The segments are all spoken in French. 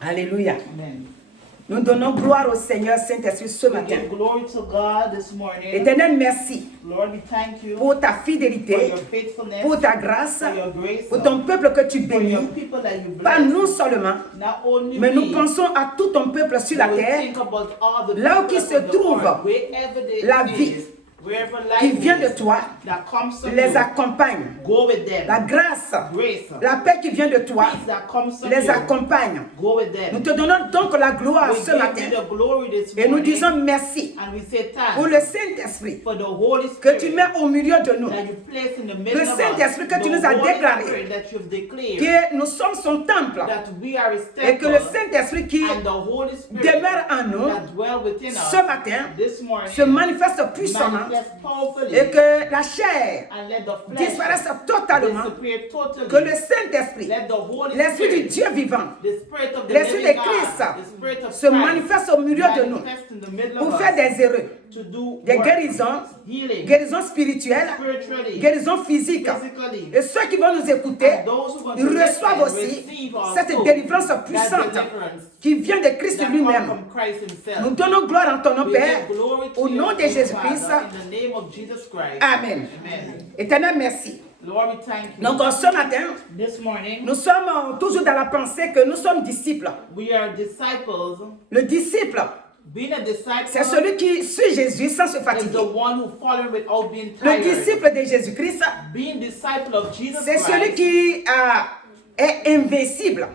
Alléluia. Amen. Nous donnons gloire au Seigneur Saint-Esprit ce We matin. give glory to God this morning. Éternel, merci Lord, we thank you pour ta for fidélité, your faithfulness, pour ta grâce, for your grace, pour ton peuple que tu for bénis. your people that you Pas bless. nous seulement, Not only mais nous we, pensons à tout ton peuple sur la but we terre, think about all the là où people qui se of the trouve earth, wherever they la is, vie wherever qui life vient de is, toi, that comes from les you. accompagne. Go with them. La grâce, Grace, la paix qui vient de toi, peace that comes from les you. accompagne. Go with Nous them. te donnons donc la gloire We ce give matin you the glory this et nous morning, disons merci and we say pour thanks le Saint-Esprit for the Holy que Spirit tu mets au milieu de nous, that you place in the Le middle of us, Saint-Esprit que tu the nous as Holy déclaré Spirit that you've declared que nous sommes son temple that we are His et que temple, le Saint-Esprit qui and the Holy Spirit demeure en nous that dwell within us ce matin this morning se manifeste puissamment manifest powerfully, et que la chair and let the flesh disparaisse totalement, disappear totally. que le Saint-Esprit, Let the Holy l'Esprit du Spirit, Dieu vivant, the Spirit of the l'Esprit living de Christ God, the Spirit of se Christ, manifeste au milieu de nous manifest in the middle pour of faire us des heureux, to do des work, guérisons, healing, guérisons spirituelles, spiritually, guérisons physiques. physically. Et ceux qui vont nous écouter, And those who want ils to listen reçoivent aussi receive also cette délivrance that puissante deliverance qui vient de Christ that lui-même. come from Christ himself. Nous donnons gloire en ton nom, We Père, give glory to au your nom de name, Jésus-Christ. Father, in the name of Jesus Christ. Amen. Amen. Éternel, merci. Lord, we thank you. Donc, ce matin, This morning, nous sommes toujours dans la pensée que nous sommes disciples. we are disciples. Le disciple, Being a disciple c'est celui qui suit Jésus sans se is fatiguer. the one who follows without being Le tired. disciple de Jésus-Christ, Being disciple of Jesus c'est celui Christ, qui est invincible.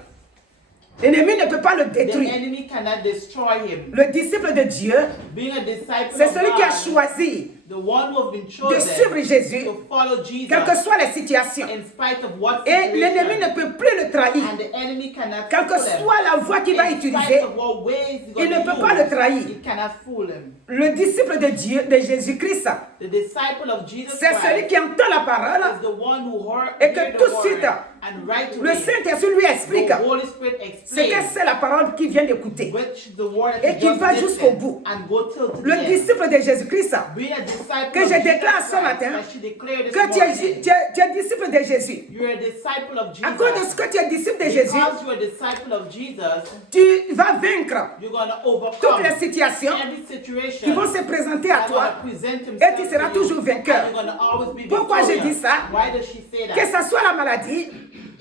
L'ennemi ne peut pas le the détruire. enemy cannot destroy him. Le disciple de Dieu, Being a disciple c'est of celui qui a God, choisi the one who has been de chosen suivre Jésus, to follow Jesus quelles que soient les situations. in spite of what Et l'ennemi situation. ne peut plus le trahir. And the enemy cannot Quelle que fool him. soit la voie qu'il va In spite utiliser, of what ways he's il gonna ne peut pas le use, trahir. he cannot fool him. Le disciple de Dieu, de Jésus-Christ, The disciple of Jesus c'est celui Christ qui entend la is parole the one who heard et que heard the tout de word, suite, and right le away Saint-Esprit lui explique the Holy Spirit ce que explains c'est la parole qu'il vient d'écouter. which the word Et he qui just va listened jusqu'au bout. and go till to Le the end. disciple de Jésus-Christ, Being a disciple que of je Jesus déclare ce Christ, matin, as she declared this que tu morning, es disciple de Jésus. you're a disciple of À cause de Jesus. ce que tu es disciple de Jésus, Because you're a disciple of Jesus, tu vas vaincre you're going to toutes overcome les situations every situation qui vont se présenter à that toi. will present Et tu seras himself to you, toujours vainqueur. and you're going to always be Pourquoi je dis victorious. ça? Why does she say Que that? ce soit la maladie,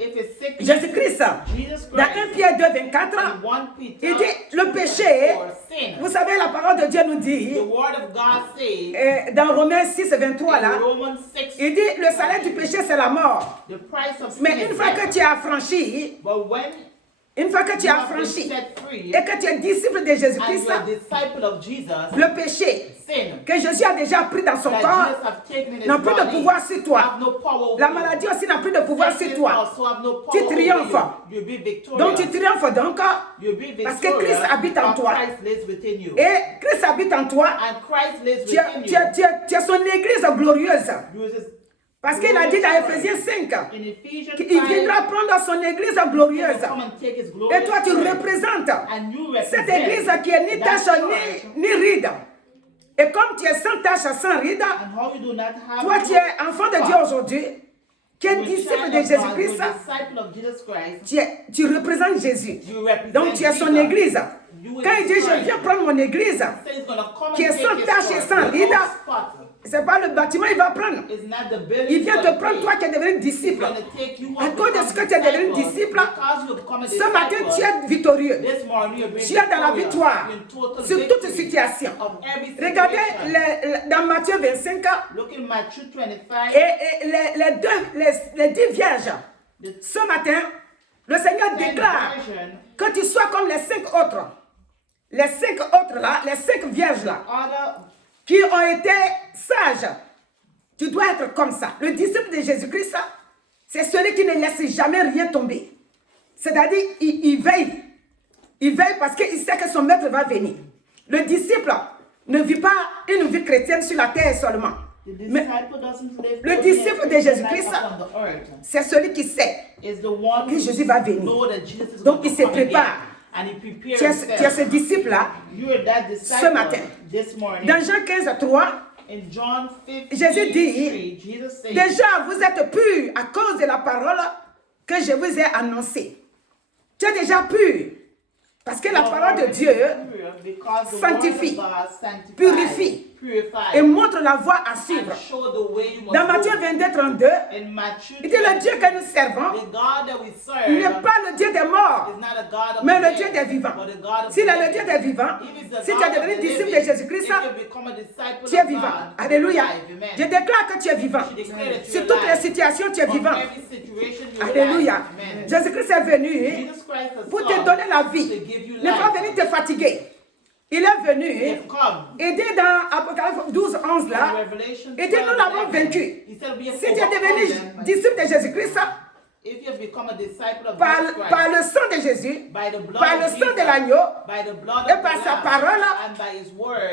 If it's sickness, Jésus-Christ, Jesus dans 1 Christ, Pierre 2, 24, in 1 Peter il dit le 2, péché, 24, sin. vous savez, la parole de Dieu nous dit, The word of God says dans Romains 6, 23, in là, Romans 6, il dit le salaire du péché, c'est la mort. the price of sin Mais is une fois que death. tu as affranchi, But when une fois que tu you as have been affranchi set free et que tu es disciple de and Jésus-Christ, you're a disciple of Jesus, le péché sin que Jésus a déjà pris dans son that corps Jesus have taken in his n'a plus de body pouvoir sur toi. have no power over La you. maladie aussi n'a plus de pouvoir sur Sickness toi. also have no power Tu over triomphes. you. You'll be victorious. Donc tu triomphes donc You'll be parce que victorious Christ habite en because toi. Christ lives within you. Et Christ habite en toi. And Christ lives Tu within es son église glorieuse. you. Uses Parce qu'il a dit dans Ephésiens 5 in Ephesians qu'il 5, viendra prendre son église he will glorieuse. come and take his glorious Et toi tu spirit. représentes And you cette represent église qui est ni that tache church. ni ride. Et comme tu es sans tache, sans ride, And how you do not have toi tu es enfant de Dieu aujourd'hui, qui est You're a disciple child de of God, Jésus-Christ, you're a disciple of Jesus Christ. tu représentes Jésus. You represent Donc tu es son Jesus. église. You is Quand il dit Christ. je viens prendre mon église, Say he's gonna come qui est and take sans his tache et spot, sans ride, without spot. c'est pas le bâtiment il va prendre. It's not the building Il vient he's te gonna prendre take. toi qui es devenu He's disciple. gonna take you À up cause de become ce que tu es devenu disciple, because you become a ce matin tu disciple. es victorieux. This morning you're being Tu es dans la victorious. victoire You're in total sur toute victory situation. of every Regardez situation. dans Matthieu 25 Look in Matthew 25. et les 10 vierges. Ce matin, le Seigneur déclare que tu sois comme les 5 autres. Les 5 autres là, les 5 vierges là, Other qui ont été sages. Tu dois être comme ça. Le disciple de Jésus-Christ, c'est celui qui ne laisse jamais rien tomber. C'est-à-dire, il veille. Il veille parce qu'il sait que son maître va venir. Le disciple ne vit pas une vie chrétienne sur la terre seulement. the Mais disciple doesn't live le only disciple a de Christian Jésus-Christ, life upon the earth. c'est celui qui sait Is the one que who Jésus va venir. know that Jesus is Donc, going il to se come again. prépare. And he prepares Tu es ce himself. disciple-là. You are that Ce disciple matin. this morning. Dans Jean 15, 3, In John 15, Jésus dit, Jesus says, déjà vous êtes purs à cause de la parole que je vous ai annoncée. Tu es déjà pur Parce que la parole de Dieu sanctifie, purifie et montre la voie à suivre. Dans Matthieu 22, 32, il dit le Dieu que nous servons n'est pas le Dieu des morts, mais le Dieu des vivants. S'il est le Dieu des vivants, si tu es devenu disciple de Jésus-Christ, tu es vivant. Alléluia. Je déclare que tu es vivant. Sur toutes les situations, tu es vivant. Alléluia. Jésus-Christ est venu pour te donner la vie. Il n'est pas venu te fatiguer. Il est venu, et dit dans Apocalypse 12, 11 là, il dit nous l'avons vaincu. Si tu es devenu disciple de Jésus-Christ, par le sang de Jésus, par le sang de l'agneau, et par sa parole,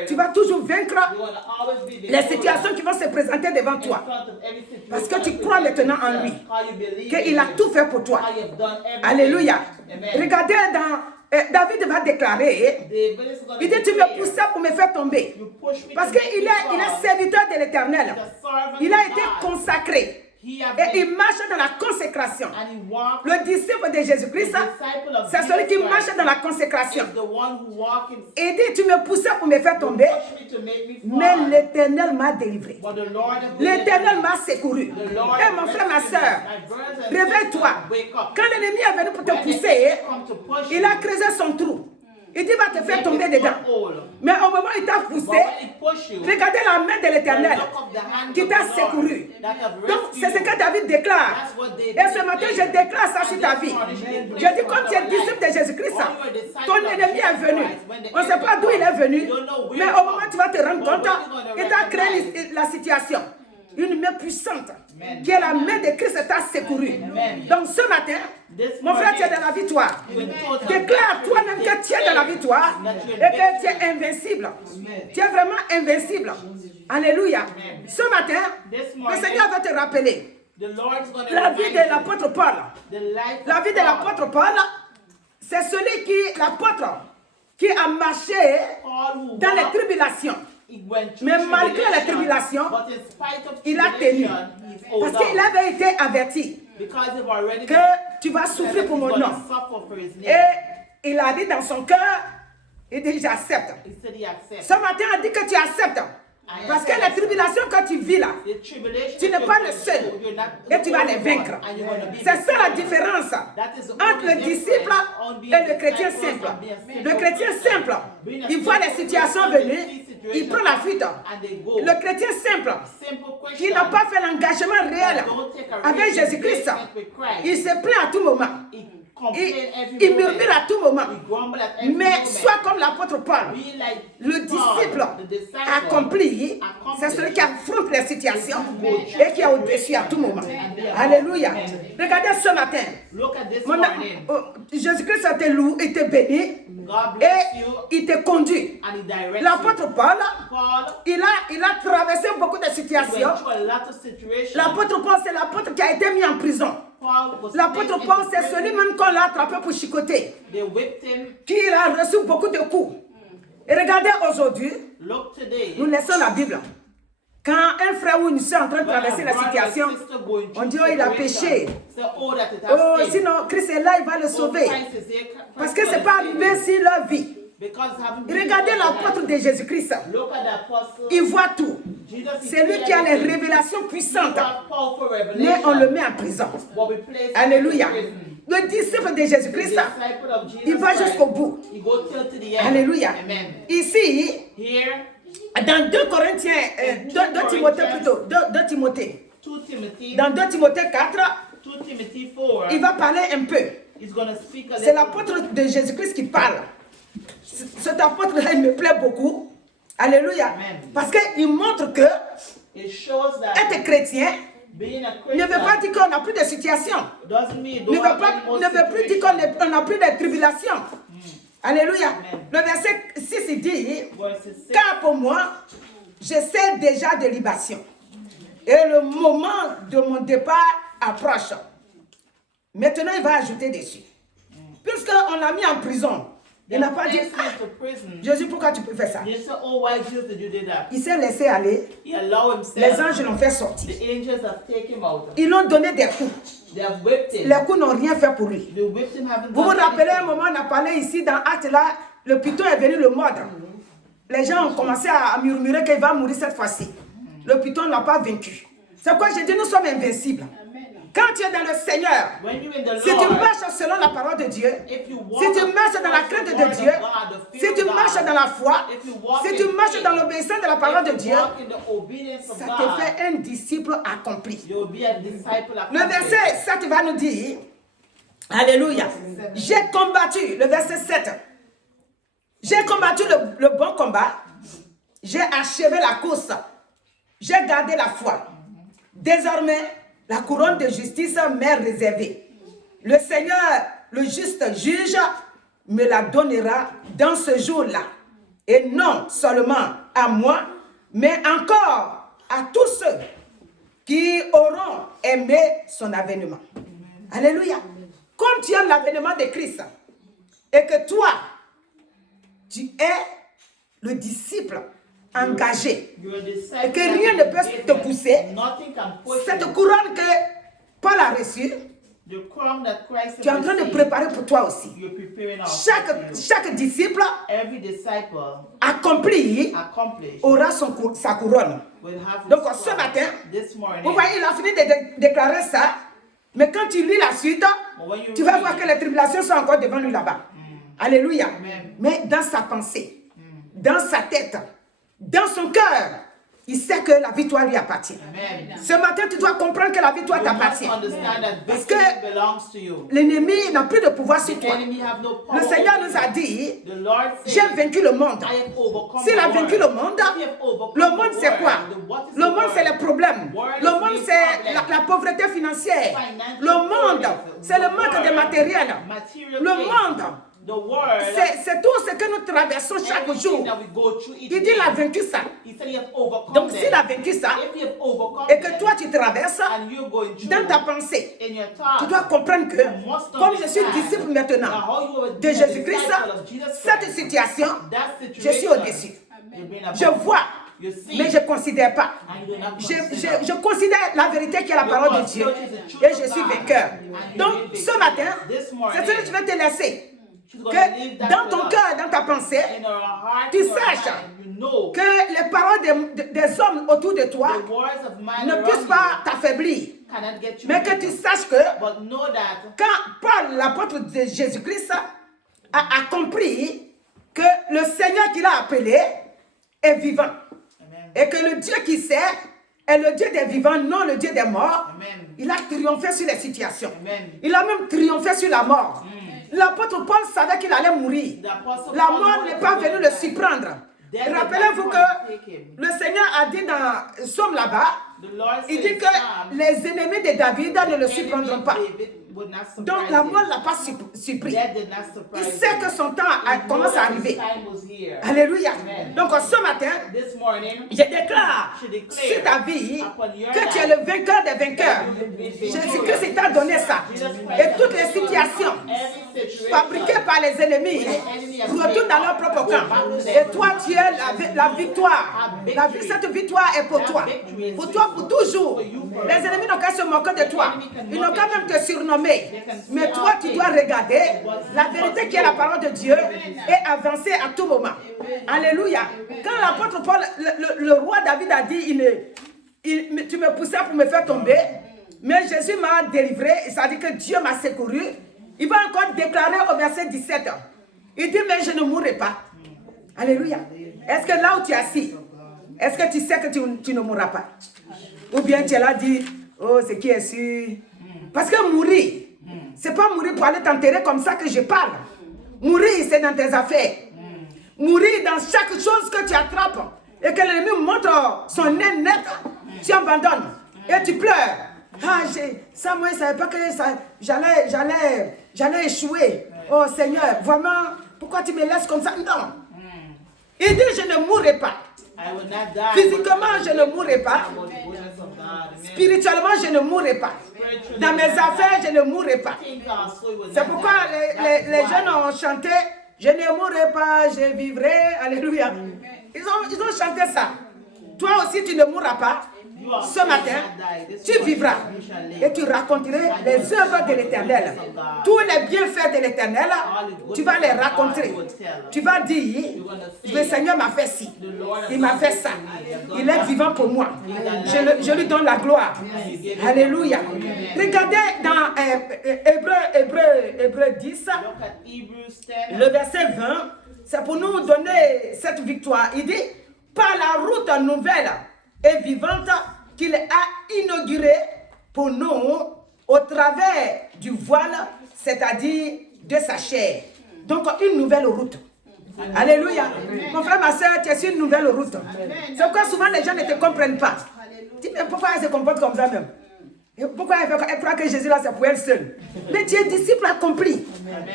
tu vas toujours vaincre les situations qui vont se présenter devant toi. Parce que tu crois maintenant en lui, qu'il a tout fait pour toi. Alléluia. Regardez dans... David va déclarer, il dit tu me poussais pour me faire tomber. Parce qu'il est serviteur de l'Éternel. Il a été consacré. Et il marche dans la consécration. Le disciple de Jésus-Christ, c'est celui qui marche dans la consécration. Il dit, tu me poussais pour me faire tomber, mais l'Éternel m'a délivré. L'Éternel m'a secouru. Et mon frère, ma soeur, réveille-toi. Quand l'ennemi est venu pour te pousser, il a creusé son trou. Il dit, va te faire tomber dedans. Mais au moment où il t'a poussé, regardez la main de l'Éternel qui t'a secouru. Donc, c'est ce que David déclare. Et ce matin, je déclare ça sur ta vie. Je dis, comme tu es disciple de Jésus-Christ, ton ennemi est venu. On ne sait pas d'où il est venu, mais au moment où tu vas te rendre compte, il t'a créé la situation. Une main puissante, qui est la main de Christ, t'a secouru. Donc ce matin, mon frère, tu es dans la victoire. Déclare toi-même que tu es dans la victoire et que tu es invincible. Tu es vraiment invincible. Alléluia. Ce matin, le Seigneur va te rappeler la vie de l'apôtre Paul. La vie de l'apôtre Paul, c'est celui l'apôtre, qui a marché dans les tribulations. Mais malgré la tribulation, il a tenu. Parce qu'il avait été averti que tu vas souffrir pour mon nom. Et il a dit dans son cœur, il dit j'accepte. Ce matin, il dit que tu acceptes. Parce que les tribulations que tu vis là, tu n'es pas le seul et tu vas les vaincre. C'est ça la différence entre le disciple et le chrétien simple. Le chrétien simple, il voit les situations venir, il prend la fuite. Le chrétien simple, qui n'a pas fait l'engagement réel avec Jésus-Christ, il se plaint à tout moment. Il murmure à tout moment. Mais sois comme l'apôtre Paul. Le disciple accompli, c'est celui qui affronte les situations et qui est au-dessus à tout moment. Alléluia. Regardez ce matin. Jésus-Christ était béni et il te conduit. L'apôtre Paul, il a traversé beaucoup de situations. L'apôtre Paul, c'est l'apôtre qui a été mis en prison. L'apôtre Paul, c'est celui-même qu'on l'a attrapé pour chicoter, qui a reçu beaucoup de coups. Et regardez aujourd'hui, nous laissons la Bible. Quand un frère ou une soeur est en train de traverser la situation, on dit, oh, il a péché. Oh, sinon, Christ est là, il va le sauver. Parce que ce n'est pas arrivé sur leur vie. Regardez l'apôtre de Jésus-Christ. Il voit tout. C'est lui qui a les révélations puissantes. Mais on le met en prison. Alléluia. Le disciple de Jésus-Christ, il va jusqu'au bout. Alléluia. Ici, dans 2 Corinthiens, 2 Timothée plutôt, 2 Timothée. Dans 2 Timothée 4, il va parler un peu. C'est l'apôtre de Jésus-Christ qui parle. Cet apôtre-là, il me plaît beaucoup. Alléluia. Parce qu'il montre que être chrétien ne veut pas dire qu'on n'a plus de situation. Ne veut plus dire qu'on n'a plus de tribulation. Alléluia. Le verset 6, il dit, car pour moi, je sais déjà de libation. Et le moment de mon départ approche. Maintenant, il va ajouter dessus. Puisqu'on l'a mis en prison, il n'a pas dit, Jésus, pourquoi tu peux faire ça? Il s'est laissé aller. Les anges l'ont fait sortir. Ils l'ont donné des coups. They have whipped him. Les coups n'ont rien fait pour lui. The whipped him haven't Vous vous done rappelez un anything. moment, on a parlé ici dans Actes là, le python est venu le mordre. Les gens ont commencé à murmurer qu'il va mourir cette fois-ci. Le python ne l'a pas vaincu. C'est pourquoi j'ai dit nous sommes invincibles. Quand tu es dans le Seigneur, When you're in the si tu Lord, marches selon la parole de Dieu, if you walk si tu marches dans la according crainte to the de word Dieu, of God, the si fear tu of marches God, dans la foi, if you walk si in tu marches faith, dans l'obéissance de la parole de if Dieu, you walk in the obedience of ça God, te fait un disciple accompli. you'll be a disciple Le accomplished. verset 7 va nous dire, Alléluia, j'ai combattu, le verset 7, j'ai combattu le bon combat, j'ai achevé la course, j'ai gardé la foi. Désormais, la couronne de justice m'est réservée. Le Seigneur, le juste juge, me la donnera dans ce jour-là. Et non seulement à moi, mais encore à tous ceux qui auront aimé son avènement. Alléluia. Comme tu aimes l'avènement de Christ, et que toi, tu es le disciple engagé, You're a disciple et que rien ne peut te that pousser, nothing can push cette you. couronne que Paul a reçue, The crown that Christ tu es en train de received, préparer pour toi aussi. you're preparing also for you. Chaque disciple Every disciple accompli accomplished aura sa couronne. will have his Donc ce crown. matin, This morning, vous voyez, il a fini de déclarer ça, mais quand tu lis la suite, when you tu vas read, voir que les tribulations sont encore devant lui là-bas. Alléluia. Amen. Mais dans sa pensée, dans sa tête, dans son cœur, il sait que la victoire lui appartient. Amen. Ce matin, tu dois comprendre que la victoire You must t'appartient. understand that Parce victory que belongs to you. l'ennemi n'a plus de pouvoir sur The toi. enemy have no power Le Seigneur over nous you. a dit, The Lord j'ai said, vaincu le monde. I have overcome S'il a the vaincu world. le monde, If you have overcome le monde the c'est world, quoi? then what is Le the monde world? c'est les problèmes. World Le is monde the c'est problem. la pauvreté financière. Financial Le monde poverty. c'est le The manque de world, matériel. material Le things. monde The world, c'est tout ce que nous traversons chaque everything jour. that we go through each Il dit day. il a vaincu ça. He said he has overcome Donc them. s'il a vaincu ça If you have overcome et que them, toi tu traverses and you're going through dans ta pensée, in your thoughts, tu dois comprendre que you must comme je suis understand disciple that maintenant how you are de a Jésus-Christ, disciple of Jesus cette Christ, situation, that je suis situation, au-dessus. you've been above. Je vois, You see, mais je ne considère pas. and you do not Je consider. considère la vérité qui est la parole de Dieu et je suis vainqueur. Donc ce matin, c'est ce que je vais te laisser. She's gonna leave Que that dans with ton us. cœur, dans ta pensée, In her heart, tu in her saches mind, you know que les paroles des hommes autour de toi the words of man ne around puissent you pas t'affaiblir. cannot get you Mais que weak. tu saches que But know that quand Paul, l'apôtre de Jésus-Christ, a compris que le Seigneur qu'il a appelé est vivant. Amen. Et que le Dieu qui sert est le Dieu des vivants, non le Dieu des morts. Amen. Il a triomphé sur les situations. Amen. Il a même triomphé sur la mort. L'apôtre Paul savait qu'il allait mourir. The apostle La Paul mort knew n'est that pas he venue would le die. surprendre. Death did Rappelez-vous not que overtake him. le Seigneur a dit dans Somme là-bas, The Lord il said dit in que Psalm, les ennemis de David ne le the surprendront enemy pas. of David would not surprise Donc la mort ne him. l'a pas surpris. Death did not Il surprise sait him. que son temps He knew commence à that his arriver. time was here. Alléluia. Amen. Donc ce matin, This morning, je déclare je déclare sur ta vie upon your que tu es life le vainqueur des vainqueurs. Jésus-Christ t'a donné ça. Et toutes les situations every situation fabriquées par les ennemis retournent dans leur propre camp. Et toi, tu es la victoire. Cette victoire est pour toi. Pour toi, pour toujours. Les ennemis n'ont qu'à se moquer de toi. Ils n'ont qu'à même te surnommer. Mais toi, tu dois regarder la vérité qui est la parole de Dieu et avancer à tout moment. Alléluia. Quand l'apôtre Paul, le roi David a dit, tu me poussais pour me faire tomber, mais Jésus m'a délivré, ça dit que Dieu m'a secouru. Il va encore déclarer au verset 17. Il dit, mais je ne mourrai pas. Alléluia. Est-ce que là où tu es assis, est-ce que tu sais que tu ne mourras pas? Ou bien tu es là dit, oh, c'est qui est sûr? Parce que mourir, c'est pas mourir pour aller t'enterrer comme ça que je parle. Mourir, c'est dans tes affaires. Mourir dans chaque chose que tu attrapes et que l'ennemi montre son nez net, tu abandonnes et tu pleures. Ah, ça, moi, je ne savais pas que j'allais échouer. Oh Seigneur, vraiment, pourquoi tu me laisses comme ça? Non. Il dit, je ne mourrai pas. I will not die. Physiquement, je ne mourrai pas. About the goodness of God. Amen. Spirituellement, je ne mourrai pas. Dans mes affaires, je ne mourrai pas. Think also you will C'est not pourquoi die. les jeunes ont chanté, je ne mourrai pas, je vivrai. Alléluia. Ils ont chanté ça. Toi aussi, tu ne mourras pas. ce matin, tu vivras et tu raconteras les œuvres de l'Éternel. Tous les bienfaits de l'Éternel, tu vas les raconter. Tu vas dire, le Seigneur m'a fait ci, il m'a fait ça. Il est vivant pour moi. Je lui donne la gloire. Alléluia. Regardez dans Hébreux 10, le verset 20, c'est pour nous donner cette victoire. Il dit, par la route nouvelle et vivante qu'il a inaugurée pour nous au travers du voile, c'est-à-dire de sa chair. Donc une nouvelle route. Alléluia. Mon frère, ma soeur, tu es sur une nouvelle route. C'est pourquoi souvent les gens ne te comprennent pas. Dis, mais pourquoi elle se comporte comme ça même? Pourquoi elle croit que Jésus là c'est pour elle seule? Mais tu es disciple accompli.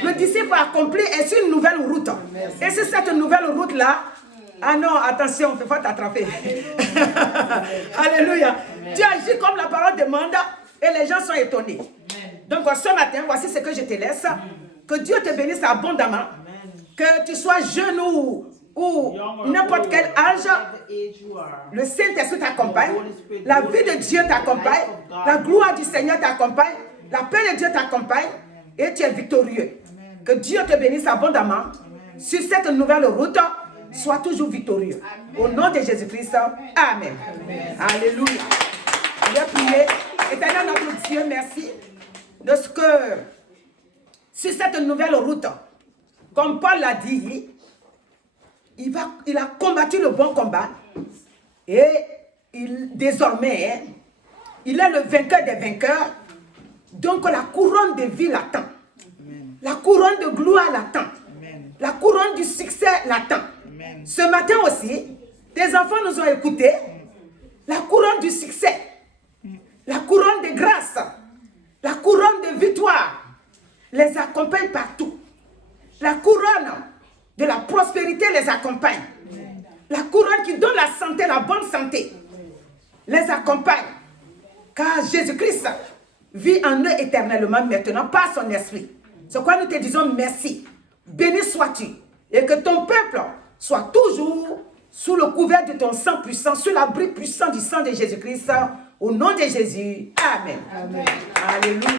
Le disciple accompli est sur une nouvelle route. Et sur cette nouvelle route là, ah non, attention, il faut t'attraper. Alléluia. Tu agis comme la parole demande et les gens sont étonnés. Donc ce matin, voici ce que je te laisse. Que Dieu te bénisse abondamment. Que tu sois jeune ou n'importe quel âge, le Saint-Esprit t'accompagne, la vie de Dieu t'accompagne, la gloire du Seigneur t'accompagne, la paix de Dieu t'accompagne et tu es victorieux. Que Dieu te bénisse abondamment sur cette nouvelle route. Sois toujours victorieux. Au nom de Jésus-Christ, Amen. Alléluia. Je vais prier. Éternel notre Dieu, merci de ce que sur cette nouvelle route, comme Paul l'a dit, il a combattu le bon combat et désormais, il est le vainqueur des vainqueurs. Donc la couronne de vie l'attend. La couronne de gloire l'attend. La couronne du succès l'attend. Ce matin aussi, tes enfants nous ont écoutés. La couronne du succès, la couronne de grâce, la couronne de victoire les accompagne partout. La couronne de la prospérité les accompagne. La couronne qui donne la santé, la bonne santé, les accompagne. Car Jésus-Christ vit en eux éternellement maintenant par son esprit. C'est pourquoi nous te disons merci. Béni sois-tu. Et que ton peuple soit toujours sous le couvert de ton sang puissant, sous l'abri puissant du sang de Jésus-Christ. Au nom de Jésus. Amen. Amen. Alléluia.